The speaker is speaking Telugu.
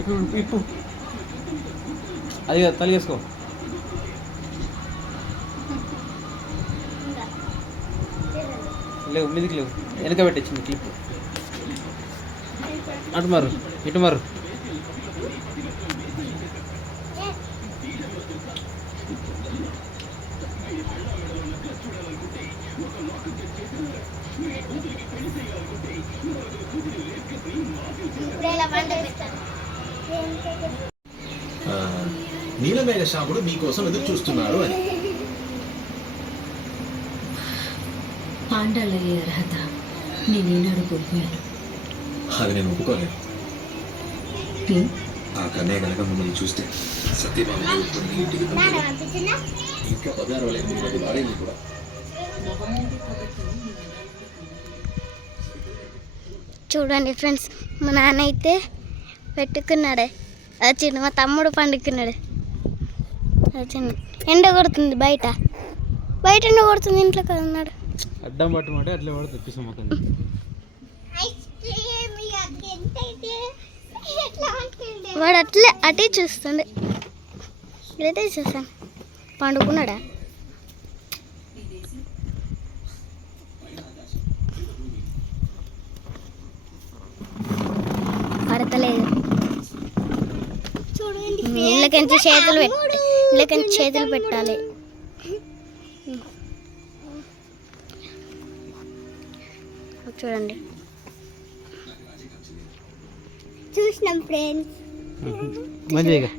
ఇప్పుడు ఇప్పుడు అది తల్లి వేసుకో. లేవు మీదికి లేవు, వెనక పెట్టించింది క్లిప్. అటు మారు, ఇటు మారు. నీలమేఘ శ్యాముడు మీకోసం ఎదురు చూస్తున్నారు అని. పాండాలయ్యే అర్హత నేనేనాడు కోల్పోయాను. అది నేను ఒప్పుకోలేను. ఆ కన్నయ్య కనుక మమ్మల్ని చూస్తే సత్యభామ ఇంటికి ఇంకా 16 మంది భార్యలు కూడా. చూడండి ఫ్రెండ్స్, మా నాన్న అయితే పెట్టుకున్నాడే వచ్చిండు, మా తమ్ముడు పండుకున్నాడు. వచ్చిండు, ఎండ కొడుతుంది బయట, బయట ఎండ కొడుతుంది, ఇంట్లో కదన్నాడు. అడ్డం పట్టమంటే అట్లే వాడు తెప్పిస్తాం మొత్తం. వాడు అట్లే అటే చూస్తుండే, ఇదైతే చూసాను. పండుకున్నాడా? పడతలేదు. ఇళ్ళకంచి చేతులు పెట్టాలి. చూడండి, చూసినాం ఫ్రెండ్స్. మంచిగా